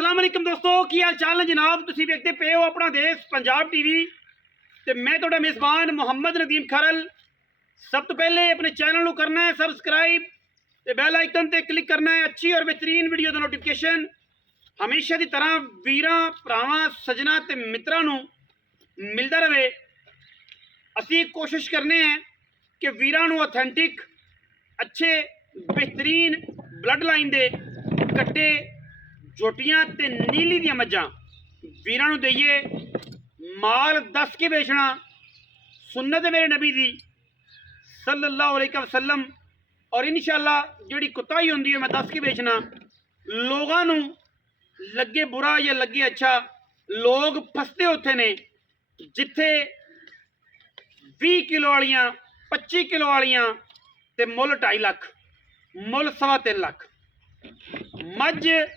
अस्सलाम वालेकुम दोस्तों, की हाल चाल है जनाब। तुसीं वेखदे पे हो अपना देश पंजाब टीवी ते मैं तुहाडा मेज़बान मुहम्मद नदीम खरल। सब तो पहले अपने चैनल को करना है सबसक्राइब ते बैल आइकन ते क्लिक करना है अच्छी और बेहतरीन वीडियो का नोटिफिकेशन हमेशा की तरह वीरां भरावां सजना ते मित्रां नूं मिलता रहे। असीं कोशिश करने हैं कि वीरां नूं ऑथेंटिक अच्छे बेहतरीन ब्लड लाइन दे कट्टे जोटियां ते नीली दियां मज्जां वीरां नूं देइए। माल दस के बेचना सुन्नत है मेरे नबी दी सल्लल्लाहु अलैहि वसल्लम, और इंशाअल्लाह जिहड़ी कुताही होंदी है मैं दस के बेचना। लोगां नूं लगे बुरा या लगे अच्छा, लोग फसते उत्थे ने जिथे 20 किलो वालियां 25 किलो वालियां ते मुल 2.5 लाख मुल 3.25 लाख। मझ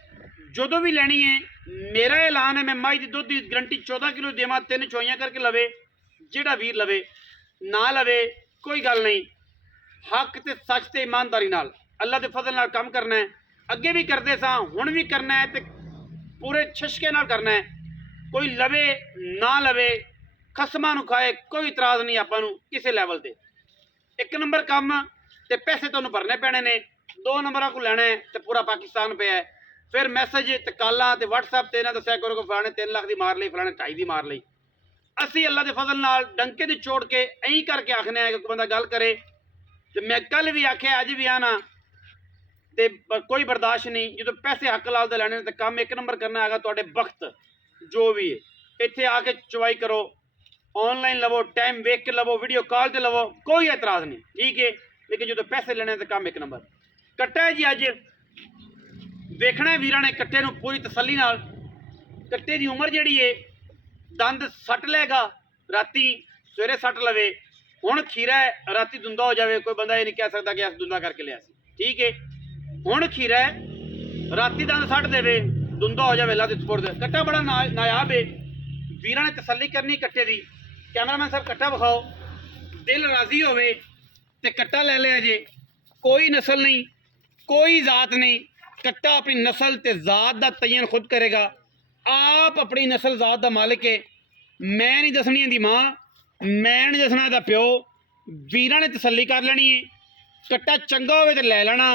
जो भी लैनी है मेरा ऐलान है, मैं मझ की दुध की गारंटी 14 किलो देव 3 चौइयां करके लवे। जिहड़ा वीर लवे ना लवे कोई गल नहीं, हक ते सच ते ईमानदारी नाल अल्लाह के फजल नाल काम करना है। अगे भी करते सा हुण भी करना है ते पूरे छशके नाल करना है। कोई लवे ना लवे खसमां नूं खाए कोई इतराज़ नहीं आपां नूं किसी लैवल ते। एक नंबर काम ते पैसे तुहानूं भरने पैणे ने, 2 नंबरां को लैना है ते पूरा पाकिस्तान पे है। फिर मैसेज ते कालां ते WhatsApp ते इन्हां दस्सिया करो कि फलाने 3 लाख की मार लई फलाने 2.5 की मार लई। असी अल्लाह के फजल नाल डंके दी चोड़ के ऐं करके आखने हैं कि बंदा गल करे ते मैं कल भी आख्या अज भी आना ते कोई बर्दाश्त नहीं। जो पैसे हक लाल दे लैने ते काम एक नंबर करना है तुहाडे वक्त जो भी है इत्थे आके चवाई करो, ऑनलाइन लवो, टाइम वेख के लवो, वीडियो कॉल ते लवो, कोई एतराज़ नहीं ठीक है। लेकिन जो पैसे लेने तो काम एक नंबर कट्टा है जी। अज वेखना है वीरां ने कट्टे नूं पूरी तसल्ली नाल। कट्टे की उम्र जिहड़ी है दंद सट लेगा राती सवेरे सट लवे। हुण खीरा है राती दुंदा हो जाए, कोई बंदा ये नहीं कह सकता कि अस दुंदा करके लिया ठीक है। हुण खीरा है राती दंद सट देवे दुंदा हो जाए अल्लाह दे सुपुर्द। कट्टा बड़ा नायाब है, वीरां ने तसल्ली करनी कट्टे की। कैमरामैन साहब कट्टा विखाओ, दिल राजी होवे ते कट्टा ले लिया जे। कोई नस्ल नहीं कोई जात नहीं, कट्टा अपनी नस्ल ते जात का तयन खुद करेगा। आप अपनी नस्ल जात का मालिक है। मैं नहीं दसनी इंदी माँ, मैं नहीं दसना इंदा प्यो। वीरां ने तसल्ली कर लेनी है। कट्टा चंगा होवे ते लै लेना,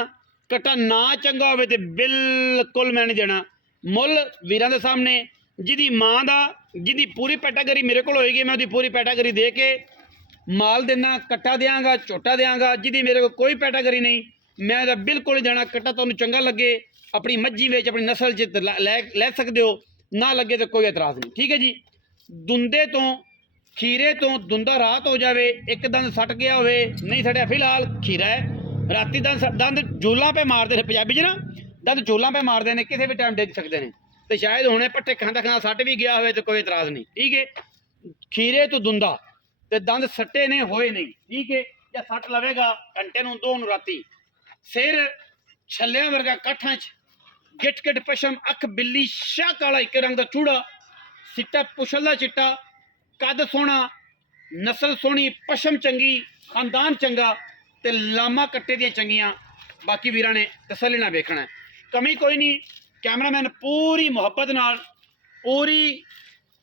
कट्टा ना चंगा होवे ते बिल्कुल मैं नहीं देना। मुल वीरां दे सामने जिहदी माँ का जिहदी पूरी पैटागरी मेरे को होएगी मैं उसकी पूरी पैटागरी दे के माल देना, कट्टा देंगा झोटा देंगा। जिहदी मेरे को कोई पैटागरी नहीं मैं तो बिल्कुल ही देना। कट्टा तुहानूं चंगा लगे अपनी मज्जी विच अपनी नस्ल च लै सकते हो, ना लगे तो कोई एतराज़ नहीं ठीक है जी। दुंदे तो खीरे तो दुंदा रात हो जाए, एक दंद सट गया होवे नहीं सटिया फिलहाल खीरा है राती दंद जूलों पे मारते हैं पंजाबी च ना, दंद जूलों पे मारते हैं किसी भी टाइम डिग सकते हैं। तो शायद हुणे पट्टे खांदा खांदा सट भी गया हो तो कोई एतराज़ नहीं ठीक है। खीरे तो दुंदा ते दंद सट्टे ने होए नहीं ठीक है। या सट लवेगा घंटे नूं 2 राती, सिर छलिया वर्गा काठां च, गिट गिट पशम, अख बिल्ली, शाह काला एक रंग का चूड़ा, सिट्टा पुछल दा चिट्टा, कद सोहना, नस्ल सोहनी, पशम चंगी, खानदान चंगा ते लामा कट्टे दियां चंगियां। बाकी वीरां ने तसल्ली नाल वेखना है, कमी कोई नहीं। कैमरामैन पूरी मुहब्बत नाल पूरी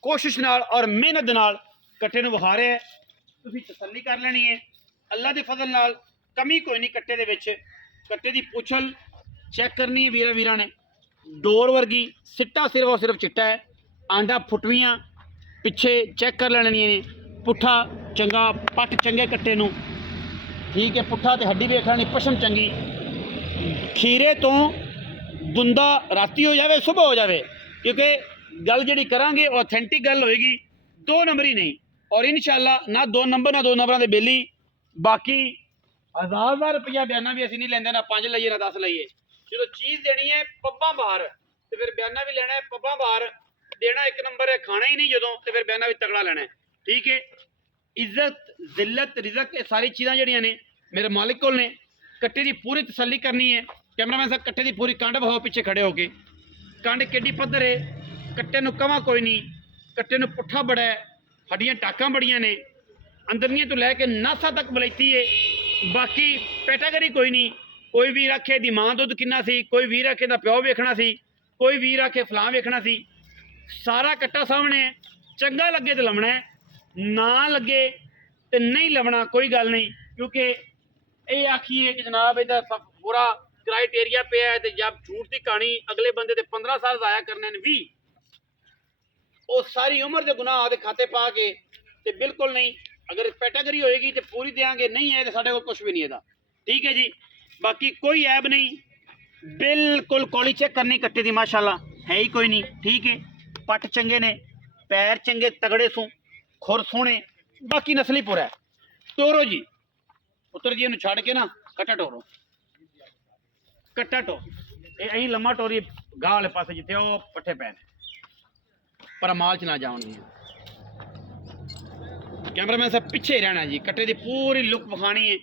कोशिश नाल और मेहनत नाल कट्टे नूं विखा रहे हैं। तुसीं तसल्ली कर लेनी है अल्लाह के फजल नाल, कमी कोई नहीं कट्टे दे विच। कट्टे की पुछल चैक करनी है वीरां ने, डोर वर्गी, सिट्टा सिर्फ और सिर्फ चिट्टा है, आंडा फुटवियाँ पिछे चैक कर लेनी ने, पुट्ठा चंगा, पट चंगे कट्टे नूं ठीक है। पुट्ठा तो हड्डी वेख लेनी, पशम चंगी। खीरे तो दुंदा राती हो जाए सुबह हो जाए, क्योंकि गल जी करांगे ऑथेंटिक गल होएगी, 2 नंबर ही नहीं। और इंशाअल्लाह ना 2 नंबर ना 2 नंबर के बेली। बाकी 1000 रुपया बयाना भी असीं नहीं लेंदे, ना 5 लईए ना 10 लईए। जो चीज़ देनी है पब्बां बाहर तो फिर बयाना भी लेना है पब्बां बाहर देना एक नंबर है। खाना ही नहीं जो तो फिर बयाना भी तगड़ा लेना है ठीक है। इज्जत जिल्लत रिजक ये सारी चीज़ां जड़ियां ने मेरे मालिक कोल ने। कट्टे की पूरी तसल्ली करनी है। कैमरामैन साहब कट्टे की पूरी कंड विखाओ पिछे खड़े होके, कंड केडी पद्धर है, कट्टे नूं कवां कोई नहीं, कट्टे नूं पुट्ठा बड़ा है, हड्डियां टाकां बड़ियां ने, अंदरनियां तो लैके नासा तक बलैती है। बाकी पैटागरी कोई नहीं, कोई वीर आखे दी मां दुध किन्ना सी, कोई वीर आखे दा प्यो वेखना सी, ਕੋਈ ਵੀਰ ਆਖੇ ਫਲਾਂ ਵੇਖਣਾ ਸੀ, ਸਾਰਾ ਕੱਟਾ ਸਾਹਮਣੇ ਹੈ, ਚੰਗਾ ਲੱਗੇ ਤੇ ਲਵਣਾ ਹੈ, ਨਾ ਲੱਗੇ ਤੇ ਨਹੀਂ ਲਵਣਾ, ਕੋਈ ਗੱਲ ਨਹੀਂ। ਕਿਉਂਕਿ ਇਹ ਆਖੀਏ ਕਿ ਜਨਾਬ ਇਹਦਾ ਪੂਰਾ क्राइटेरिया पे है, तो जब झूठ की कहानी अगले बंदे ते 15 साल जाया करने ने 20 वो सारी उम्र के गुनाह आदे खाते पा के ते बिल्कुल नहीं। अगर कैटेगरी होएगी तो पूरी देंगे, नहीं है तो साढ़े को कुछ भी नहीं है। ठीक है जी, बाकी कोई ऐब नहीं, बिल्कुल कौली चेक करनी कट्टे दी माशाल्लाह है ही कोई नहीं। ठीक है, पट चंगे ने, पैर चंगे तगड़े सू, खुर सोने, बाकी नस्ली पूरा है। टोरो जी पुत्र जी छड़ के ना कट्टा टोरो, कट्टा टो यही लम्मा टोरी गाह वाले पास जिते वो पट्ठे पै पर माल च ना जाओ। कैमरामैन साहब पीछे ही रहना जी, कट्टे की पूरी लुक विखानी है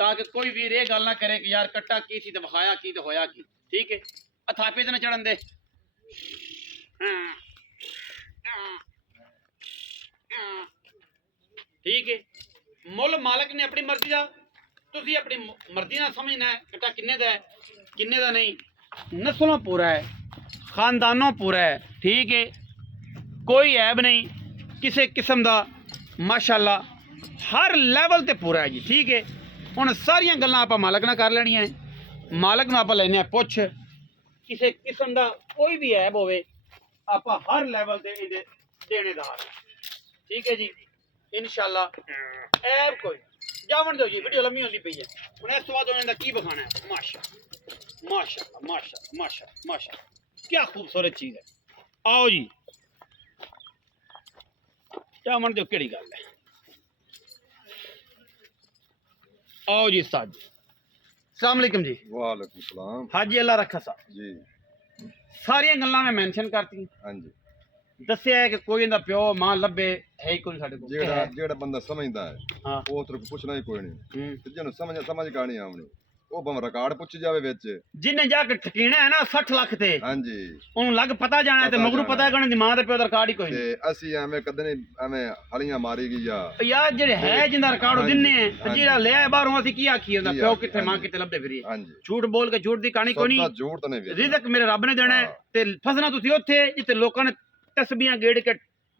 ताकि कोई भी ये गल ना करे कि यार कट्टा की सी तो विखाया की तो होया की। ठीक है, थापे तो ना चढ़न दे। ठीक है, मुल मालक ने अपनी मर्जी का, तुसी अपनी मर्जी ना समझना है कट्टा किन्ने दा है किन्ने दा नहीं। नस्लों पूरा है, खानदानों पूरा है। ठीक है, कोई ऐब नहीं किसी किस्म का, माशाल्लाह हर लैवल ते पूरा है जी। ठीक है, हुण सारियां गल्लां आपां मालक नाल कर लैणियां ने, मालक नूं आपां लैने पुछ, किसी किस्म का कोई भी ऐब होवे आपां हर लैवल ते इहदे देनेदार। ठीक है जी, इंशाल्लाह ऐब कोई जावन दो जी, वीडियो लम्मी होंदी पई है। हुण इस तो बाद उन्हां दा की बखाना है। माशाल्लाह माशाल्लाह माशाल्लाह माशाल्लाह माशाल्लाह, क्या खूबसूरत चीज़ है। आओ जी, जावन दो केड़ी गल है। आओ जी उस्ताद जी, अस्सलाम वालेकुम जी। वालेकुम सलाम। हाजी अल्लाह रखा साहब जी, सारियां गल्लां मैं मेंशन करती, हाँ जी। दस्सिया है कि कोई इंदा प्यो मां लब्बे है ही कोई साडे कोल। जेड़ा जेड़ा बंदा समझदा है हाँ वो तेरे को पुछना ही कोई नहीं, हम्म। ते जिन्हों समझ कहानी आवनी वो भावें रिकॉर्ड पुछ जावे विच। जिन्हें जाके ठकीना है ना 60 लाख ते हाँ जी, उन्हें लग पता जाना है, ते पता मगरू जाना पता है कि मां दे प्यो दा रिकॉर्ड ही कोई ते नहीं। असी एवें कदे नहीं एवें हलियां मारी गई या यार जेड़े है जिंदा रिकॉर्ड हाँ दिन्ने जी, हैं, हाँ जेड़ा जी। ले आए बाहरों असि की आखी उंदा की प्यो आखी, किथे हाँ मां जी। किथे लभदे फिरी। हाँ जी, झूठ बोल के झूठ दी कहानी कोई सदा नहीं। झूठ तो नहीं वे रिज़्क मेरे रब ने देना है, हाँ। ते फसना तुसी उत्थे जिथे लोकां ने तस्बीहां गेड़ के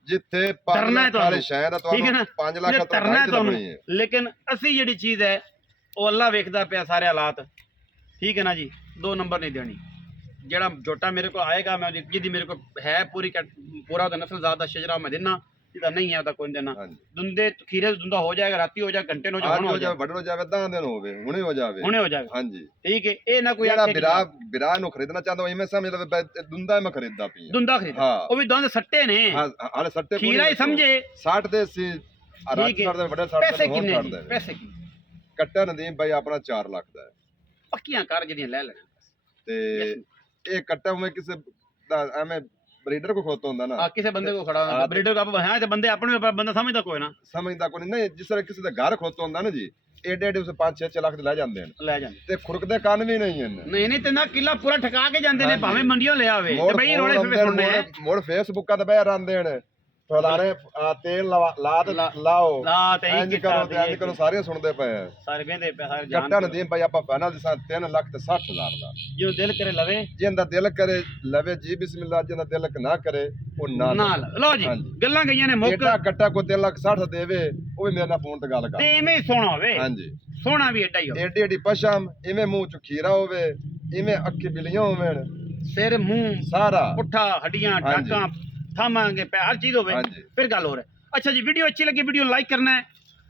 जिथे तरना है 5 लाख वाली तुहानू। शहर ठीक है ना, 5 लाख जिथे तो तरना है तुहानू। लभनी है। लेकिन असी जेड़ी चीज है वो अल्लाह वेखदा पिया सारे हालात। ठीक है ना जी, 2 नंबर नहीं देनी। जेड़ा जोटा मेरे को आएगा मैं जिदी मेरे को है पूरी पूरा तो नस्ल ज़्यादा शजरा मैं देना, जिदा नहीं है कोई देना। हाँ जी, दुंदे खीरे दुंदा हो जाएगा, राती हो जाए, घंटे हो जाए, आज हो जावे, बड़ो जावे, 10 दिन होवे, हुणे हो जावे। हुणे हो जाएगा। हाँ जी, ठीक है, ये ना कोई जेड़ा आखे कि बिरा नु खरीदना चाहंदा होई मैं समझ लवे दुंदा मैं खरीददा पई दुंदा खरीद, हाँ। वो भी दुंद सट्टे ने, हां हाले सट्टे खीरा ही समझे। 60 दे सी ठीक है, दे बड़े 60 पैसे दे किन्ने होन जी, छड़ पैसे किन्ने कट्टा नदीम भाई अपना 4 लाख दा है पक्कियां कर जड़ियां ले लेना। ते ये कट्टा में किसे एवें ब्रीडर को खोता होंदा ना, किसी बंदे को खड़ा हाँ, ब्रीडर का है ते बंदे अपने बंदा समझदा कोई ना, समझदा कोई नहीं। जिस तरह किसी दा घर खोता होंदा ना जी, एडे एडे उसे 5-6 लाख दे ले जांदे ने, ले जाने ते खुरकदे कान भी नहीं हैं। नहीं नहीं ते ना किला पूरा ठका के जांदे ने, हाँ जी। भाਵੇਂ मंडियों ले आवे मोड़ ते भाई फोन रोड़े लांदे पे ने, सुनने हैं। मोड़ फेसबुक का बाहर आंदे ने, फलाने तेल लाओ ला ते इंज एक करो ते इंज करो, सारे सुनदे पे हैं। सारे वेंदे पे सारे जान कट्टा नदीम भाई आपा फाइनल दिसा 3 लाख ते 60,000 दा। जो दिल करे लवे जिंदा दिल करे लवे जी बिस्मिल्लाह, जिंदा दिल ना करे वो ना ना लो जी। हाँ जी। गल्लां गईयां ने मुक एडा कट्टा को 3 लाख 60 देवे, वो भी मेरे नाल फोन ते गल ते कर। इवें ही सोना होवे, हाँ जी, सोना भी एडा ही हो, एडी एडी पशम, इवें मुंह च खीरा होवे, इवें अखी बिलियां होवेन, सिर मुंह सारा। पुट्ठा हड्डियां हाँ जी। टाका थमांगे पे हर चीज होवे, हाँ जी। फिर गल हो रहा है। अच्छा जी, वीडियो अच्छी लगी वीडियो लाइक करना है,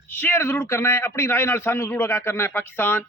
शेयर जरूर करना है, अपनी राय नाल सानू जरूर आगाह करना है। पाकिस्तान